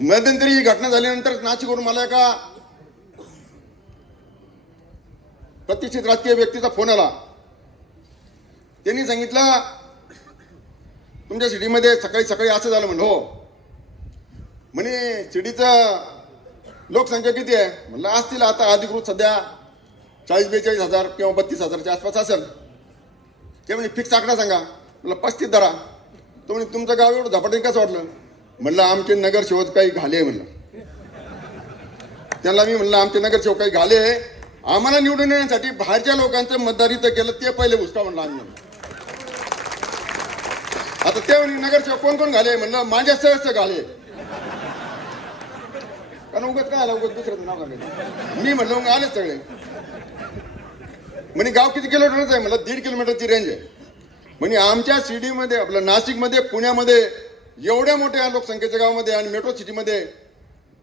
मध्यंतरी ही घटना झाल्यानंतर नाशिकवरून मला एका प्रतिष्ठित राजकीय व्यक्तीचा फोन आला. त्यांनी सांगितलं तुमच्या सिटीमध्ये सकाळी सकाळी असं झालं म्हणलं हो. म्हणे सिटीचं लोकसंख्या किती आहे? म्हणलं असतील आता अधिकृत सध्या चाळीस बेचाळीस हजार किंवा बत्तीस हजारच्या आसपास असेल. ते म्हणजे फिक्स आकडा सांगा. म्हणलं पस्तीस धरा. तो म्हणे तुमचं गाव एवढं झपाट्याने कसं वाटलं म्हणलं आमचे नगरसेवक काही घाले म्हणलं. त्यांना मी म्हणलं आमचे नगरसेवक काही घाले. आम्हाला निवडून येण्यासाठी बाहेरच्या लोकांचं मतदार इथं केलं ते पहिले घुसका म्हणलं. आम्ही आता ते म्हणे नगरसेवक कोण कोण घाले? म्हणलं माझ्या सहस्य घाले. कारण उगत काय आला उगत दुसऱ्याचं नाव सांगायचं. मी म्हणलं मग आले सगळे. म्हणे गाव किती किलोमीटरच आहे? म्हणलं दीड किलोमीटरची रेंज आहे. म्हणजे आमच्या सिटीमध्ये आपलं नाशिकमध्ये पुण्यामध्ये एवढ्या मोठ्या लोकसंख्येच्या गावामध्ये आणि मेट्रो सिटीमध्ये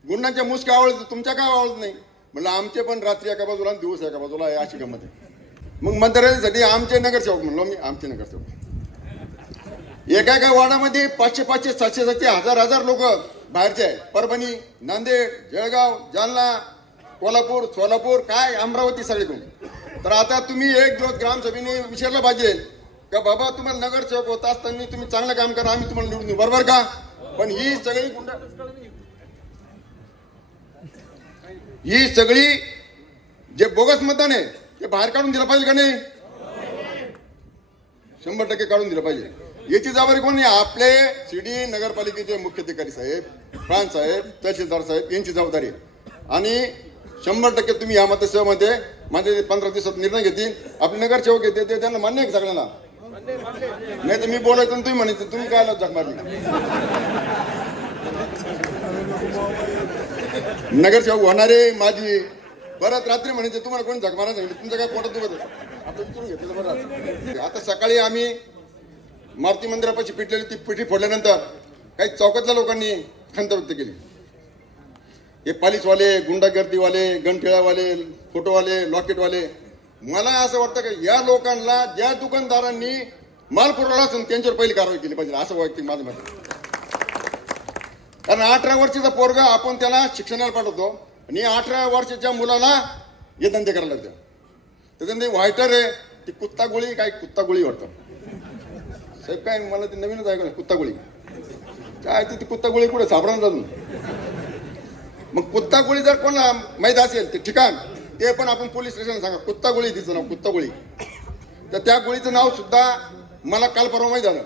गुंडांच्या मुसक्या आवडत तुमच्या काय आवडत नाही? म्हणलं आमचे पण रात्री एका बाजूला आणि दिवस एका बाजूला आहे अशी गंमत आहे मग मतदारांसाठी आमचे नगरसेवक म्हणलो मी आमचे नगरसेवक. एका एका वार्डामध्ये पाचशे पाचशे सातशे सातशे हजार हजार लोक बाहेरचे आहे परभणी नांदेड जळगाव जालना कोल्हापूर सोलापूर काय अमरावती सगळीकडून. तर आता तुम्ही एक दिवस ग्रामसभेने विचारलं पाहिजे का बाबा तुम्हाला नगरसेवक होत असताना तुम्ही चांगलं काम करा आम्ही तुम्हाला निवडून देऊ. बरोबर का? पण ही सगळी गुंडा ही सगळी जे बोगस मतदान आहे ते बाहेर काढून दिलं पाहिजे का नाही? शंभर टक्के काढून दिलं पाहिजे. याची जबाबदारी कोणी आपले शिर्डी नगरपालिकेचे मुख्य अधिकारी साहेब प्राण साहेब तहसीलदार साहेब यांची जबाबदारी आणि शंभर टक्के तुम्ही या मतदारसंघामध्ये माझे पंधरा दिवसात निर्णय घेतील. आपले नगरसेवक येते ते त्यांना मान्य आहे सगळ्यांना? नाही तर मी बोलायचं तुम्ही म्हणायचं. तुम्ही काय जग मारली नगरसेवक होणारे माझी परत रात्री म्हणायचे तुम्हाला कोणी जगमारा सांगितलं? तुमचं काय पोटात दुखत आता विचारून घेतलं बरं आता सकाळी आम्ही मारुती मंदिरापाशी पिटलेली ती पिठी फोडल्यानंतर काही चौकातल्या लोकांनी खंत व्यक्त केली. हे पालिसवाले गुंडागर्दीवाले गणठेळावाले फोटोवाले लॉकेटवाले मला असं वाटतं की या लोकांना ज्या दुकानदारांनी माल पुरवला असून त्यांच्यावर पहिली कारवाई केली पाहिजे असं वैयक्तिक माझं मत कारण अठरा वर्षाचा पोरगा आपण त्याला शिक्षणाला पाठवतो आणि अठरा वर्षाच्या मुलाला हे धंदे करायला लागतात. त्याच्यामध्ये व्हायटर आहे ती कुत्ता गोळी काय कुत्ता गोळी वाटतं? साहेब काय मला ते नवीनच ऐकलं कुत्ता गोळी काय ती कुत्ता गोळी कुठे सापडणार अजून? मग कुत्ता गोळी जर कोणाला माहीत असेल ते ठिकाण. ते पण आपण पोलीस स्टेशनला सांगा. कुत्ता गोळी तिचं नाव कुत्ता गोळी. तर त्या गोळीचं नाव सुद्धा मला काल परवा माहीत झालं.